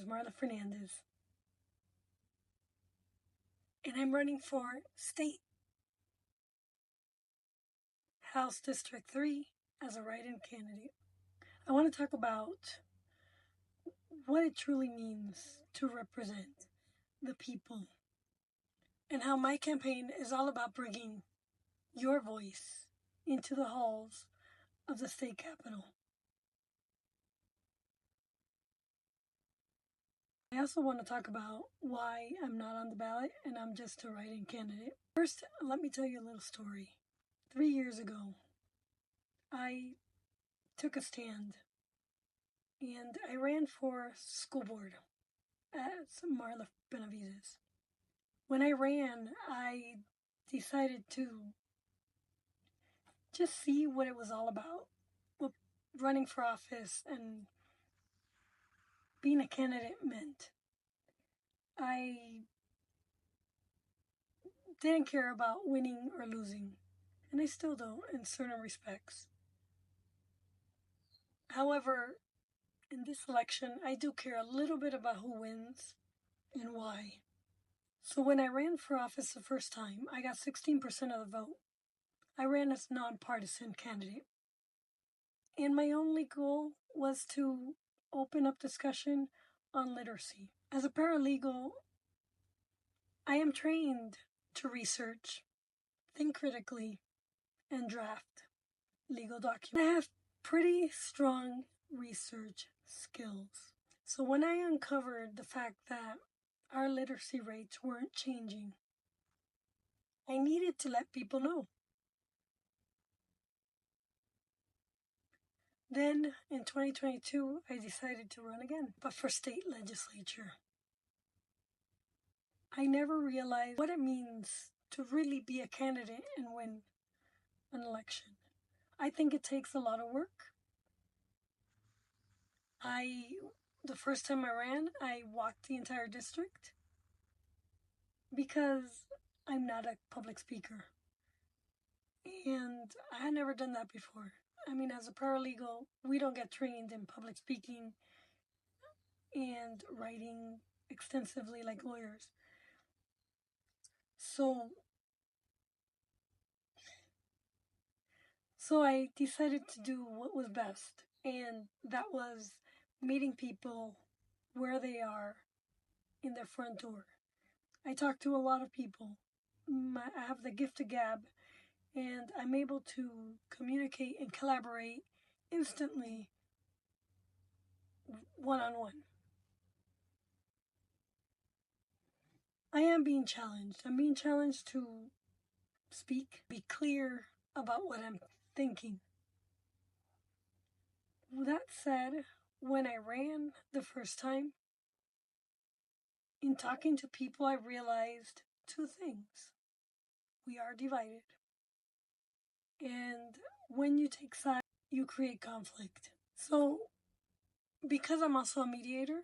is Marla Fernandez, and I'm running for State House District 3 as a write-in candidate. I want to talk about what it truly means to represent the people and how my campaign is all about bringing your voice into the halls of the state capitol. I also want to talk about why I'm not on the ballot and I'm just a write-in candidate. First, let me tell you a little story. 3 years ago, I took a stand and I ran for school board as Marla Benavides. When I ran, I decided to just see what it was all about, what running for office and being a candidate meant. I didn't care about winning or losing, and I still don't in certain respects. However, in this election, I do care a little bit about who wins and why. So when I ran for office the first time, I got 16% of the vote. I ran as a nonpartisan candidate. And my only goal was to open up discussion on literacy. As a paralegal, I am trained to research, think critically, and draft legal documents. I have pretty strong research skills. So when I uncovered the fact that our literacy rates weren't changing, I needed to let people know. Then, in 2022, I decided to run again, but for state legislature. I never realized what it means to really be a candidate and win an election. I think it takes a lot of work. The first time I ran, I walked the entire district because I'm not a public speaker. And I had never done that before. I mean, as a paralegal, we don't get trained in public speaking and writing extensively like lawyers. So I decided to do what was best, and that was meeting people where they are in their front door. I talk to a lot of people. I have the gift of gab, and I'm able to communicate and collaborate instantly, one-on-one. I am being challenged. I'm being challenged to speak, be clear about what I'm thinking. That said, when I ran the first time, in talking to people, I realized two things. We are divided. And when you take sides, you create conflict. So, because I'm also a mediator,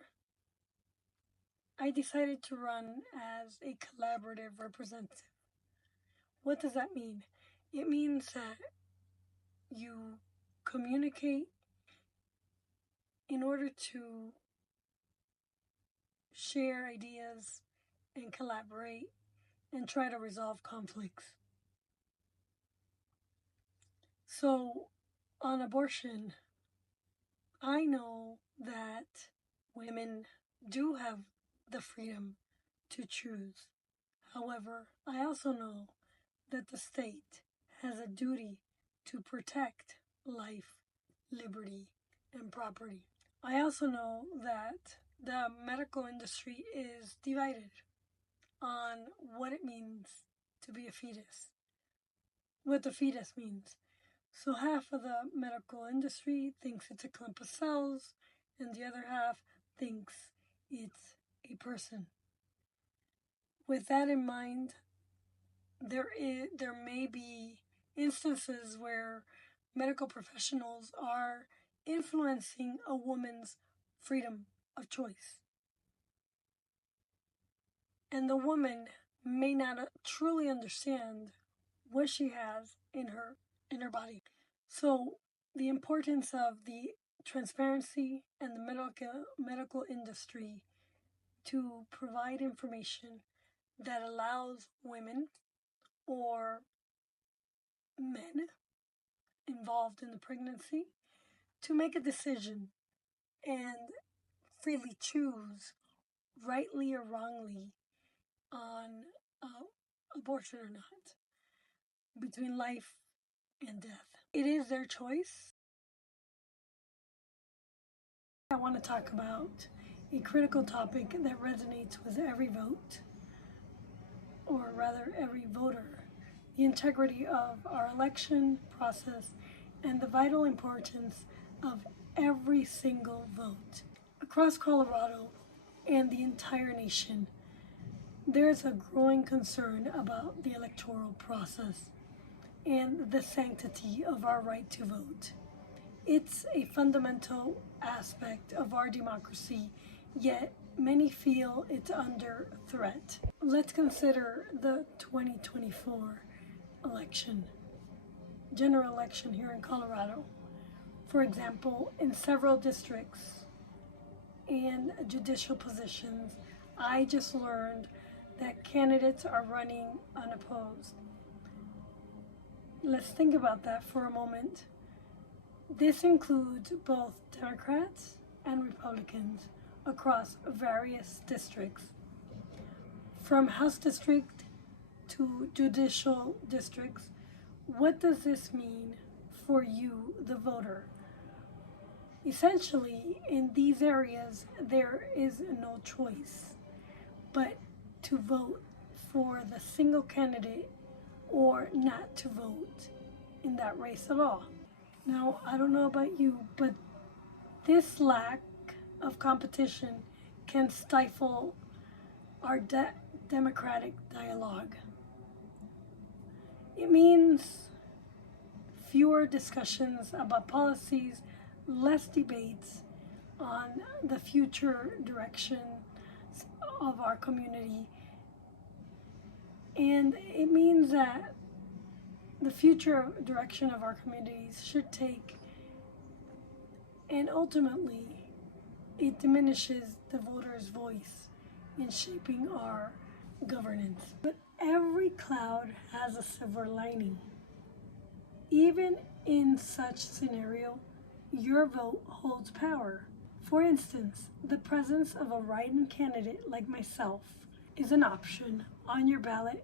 I decided to run as a collaborative representative. What does that mean? It means that you communicate in order to share ideas and collaborate and try to resolve conflicts. So, on abortion, I know that women do have the freedom to choose. However, I also know that the state has a duty to protect life, liberty, and property. I also know that the medical industry is divided on what it means to be a fetus, what the fetus means. So half of the medical industry thinks it's a clump of cells, and the other half thinks it's a person. With that in mind, there may be instances where medical professionals are influencing a woman's freedom of choice. And the woman may not truly understand what she has in her body. So the importance of the transparency, and the medical industry to provide information that allows women or men involved in the pregnancy to make a decision and freely choose, rightly or wrongly, on abortion or not, between life and death. It is their choice. I want to talk about a critical topic that resonates with every vote, or rather every voter: the integrity of our election process and the vital importance of every single vote. Across Colorado and the entire nation, there's a growing concern about the electoral process and the sanctity of our right to vote. It's a fundamental aspect of our democracy, yet many feel it's under threat. Let's consider the 2024 election, general election here in Colorado. For example, in several districts and judicial positions, I just learned that candidates are running unopposed. Let's think about that for a moment. This includes both Democrats and Republicans across various districts, from House District to judicial districts. What does this mean for you, the voter? Essentially, in these areas, there is no choice but to vote for the single candidate or not to vote in that race at all. Now, I don't know about you, but this lack of competition can stifle our democratic dialogue. It means fewer discussions about policies, less debates on the future direction of our community, and it means that the future direction of our communities should take, and ultimately it diminishes the voter's voice in shaping our governance. But every cloud has a silver lining. Even in such scenario, your vote holds power. For instance, the presence of a write-in candidate like myself is an option on your ballot,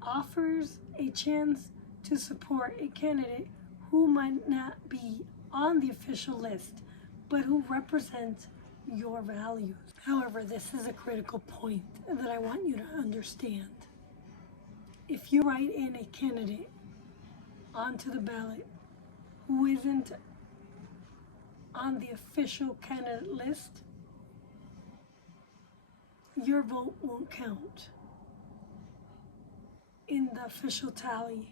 offers a chance to support a candidate who might not be on the official list, but who represents your values. However, this is a critical point that I want you to understand. If you write in a candidate onto the ballot who isn't on the official candidate list, your vote won't count in the official tally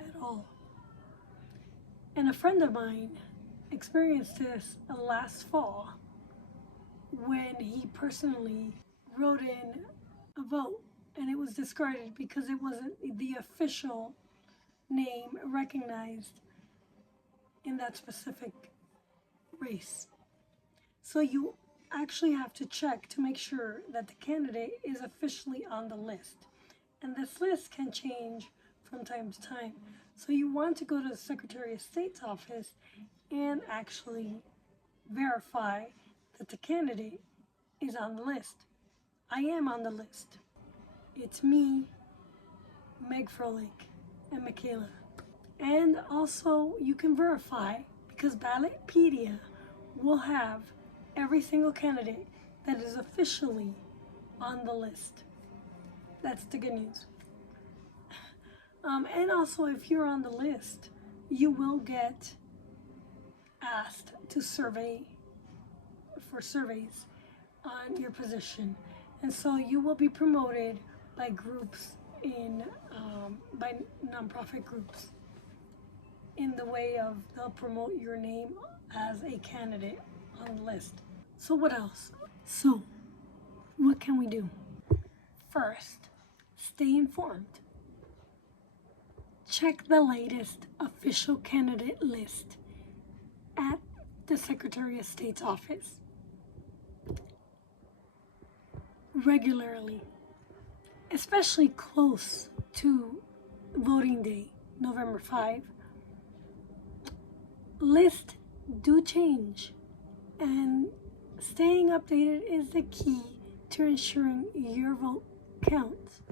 at all. And a friend of mine experienced this last fall when he personally wrote in a vote and it was discarded because it wasn't the official name recognized in that specific race. So you actually have to check to make sure that the candidate is officially on the list. And this list can change from time to time. So you want to go to the Secretary of State's office and actually verify that the candidate is on the list. I am on the list. It's me, Meg Froelich, and Michaela. And also you can verify, because Ballotpedia will have every single candidate that is officially on the list. That's the good news. And also, if you're on the list, you will get asked to surveys on your position. And so you will be promoted by groups by nonprofit groups, in the way of they'll promote your name as a candidate on the list. So what else? So what can we do? First, stay informed. Check the latest official candidate list at the Secretary of State's office regularly, especially close to voting day, November 5. Lists do change, and staying updated is the key to ensuring your vote counts.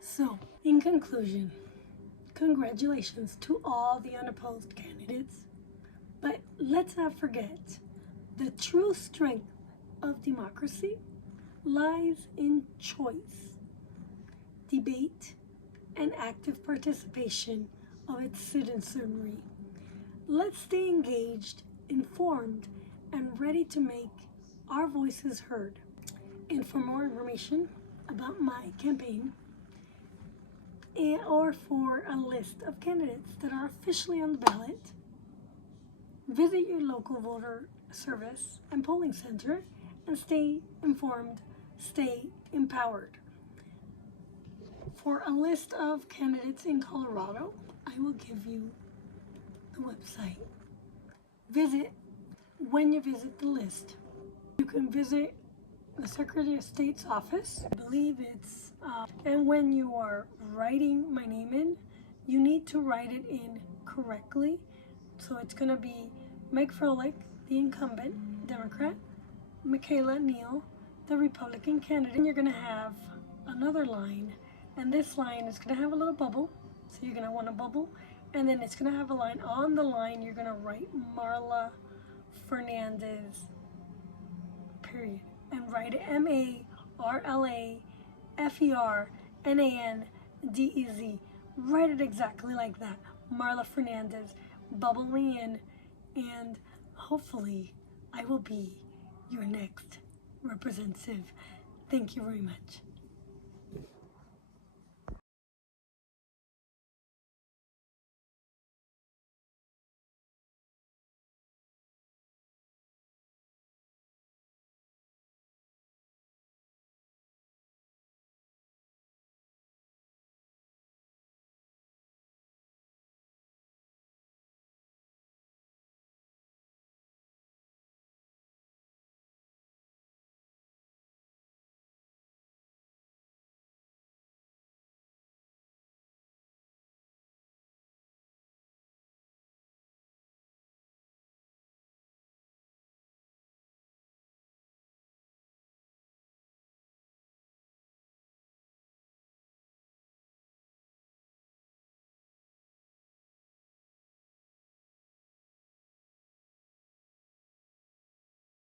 So, in conclusion, congratulations to all the unopposed candidates, but let's not forget the true strength of democracy lies in choice, debate, and active participation of its citizenry. Let's stay engaged, informed, and ready to make our voices heard. And for more information about my campaign, or for a list of candidates that are officially on the ballot, visit your local voter service and polling center and stay informed, stay empowered. For a list of candidates in Colorado, I will give you the website. When you visit the list, you can visit the Secretary of State's office. I believe it's, and when you are writing my name in, you need to write it in correctly. So it's going to be Meg Froelich, the incumbent Democrat, Michaela Neal, the Republican candidate. And you're going to have another line, and this line is going to have a little bubble. So you're going to want a bubble, and then it's going to have a line. On the line, you're going to write Marla Fernandez, period. And write it MarlaFernandez. Write it exactly like that. Marla Fernandez. Bubble me in, and hopefully I will be your next representative. Thank you very much.